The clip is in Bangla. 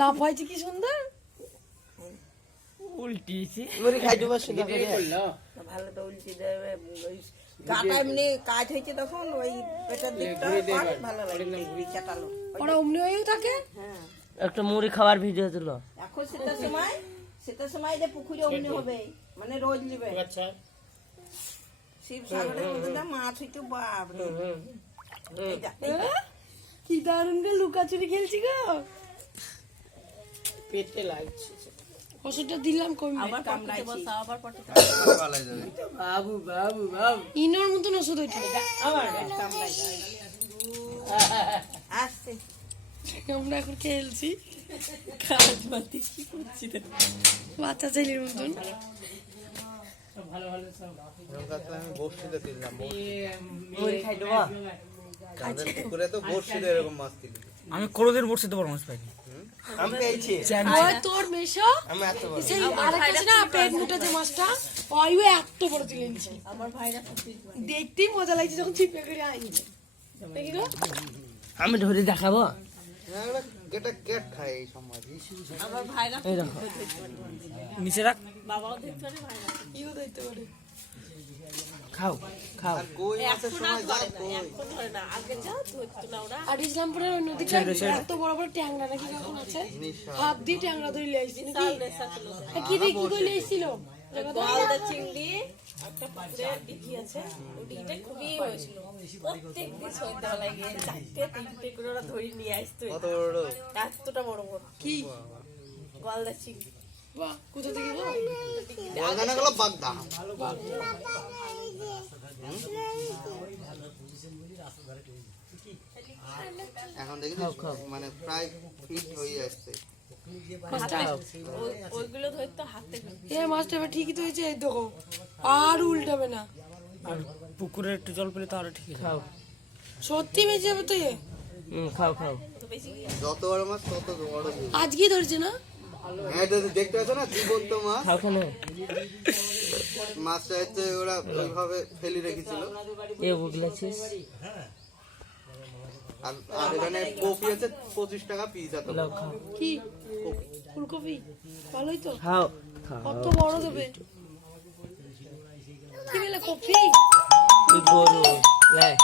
লাভ হয়েছে কি সুন্দর। উল্টিয়েছে মুড়ি খাই দেবো সুন্দর করে। ভালো তো উল্টি দেবে ওই গাটা এমনি কাজ হয়েছে তখন ওই পেটের দিকটা ভালো লাগে চাটালো। ওরা অমনি হয়েও থাকে। হ্যাঁ একটা মুড়ি খাওয়ার ভিডিও তুলো। এখন শীতের সময় যে পুকুরে অমনি হবে মানে রোজ নেবে। শিব সাগরের মধ্যে না মাছ হইতে বাপরে কি দারুণ করে লুকাচুরি খেলছি গো। পেটে লাগছে ওষুধটা দিলাম কমবে। আবার কামড়াইছি আবার পটে বাবু বাবু বাবু ইনোর মতন ওষুধ ওইটা। আমার কামড়াইছি আসছে। আমরা এখন খেলছি কাজ বাতি কি করছি রে বাচ্চা ছেলের মতন। ভালো ভালো সব আমি বর্ষিতে তুললাম মুড়ি খাই দেবো। পুকুরে তো বর্ষিতে এরকম মাছ তুলি। আমি কোনোদিন বসে তো বড় মাছ পাইনি। আমি পেয়েছি ওই তোর মেশো আমি এত বড় সেই আরেকটা আছে না পেট মুটা যে মাছটা ওইও এত বড় তুলেছি। আমার ভাইরা দেখতেই মজা লাগছে যখন চিপে করে আইনি দেখি তো। আমি ধরে দেখাবো। এটা কেট খায় এই সময়। আমার ভাইরা এই দেখো নিচে রাখ। বাবাও দেখতে পারে ভাইরা ইও দেখতে পারে। খাও খাও। আর কই মাছের সময় যা কই এখন ধরে না আগে যা ধরতো না ওরা। আর ইসলামপুরের ওই নদীটা এত বড় বড় ট্যাংরা নাকি কখন আছে হাত দিয়ে ট্যাংরা ধরে লিয়ে আসছি নাকি কি দিয়ে কি করে লিয়ে আসছিল গলদা চিংড়ি একটা পুকুরে ডিঘি আছে ওই ডিঘিটা খুবই হয়েছিল প্রত্যেক দিন সন্ধ্যাবেলায় গিয়ে 4-3 করে ওরা ধরে নিয়ে আসতো। কত বড় এতটা বড় বড় কি গলদা চিংড়ি বাহ কোথা থেকে গো বাগানে গেল বাগদা এখন দেখি মানে প্রায় ফিট হয়ে আসছে। ওইগুলো ধরতো হাতে এই মাছটা এবার ঠিকই তো হয়েছে এই দেখো আর উল্টাবে না। আর পুকুরে একটু জল পেলে তো আরো ঠিক খাও। সত্যি বেঁচে যাবে তো এ খাও খাও। যত বড় মাছ তত বড় জিনিস। আজকেই ধরছে না হ্যাঁ এটা দেখতে পাচ্ছ না জীবন্ত মাছ। খাও কেন মাছটা হচ্ছে ওরা ওইভাবে ফেলে রেখেছিল। এ বুগলেছিস আর এখানে কপি আছে 25 টাকা পিস আছে। লাও খাও। কি ফুলকপি ভালোই তো খাও খাও। কত বড় দেবে কি বলে কপি তুই গরু লাই।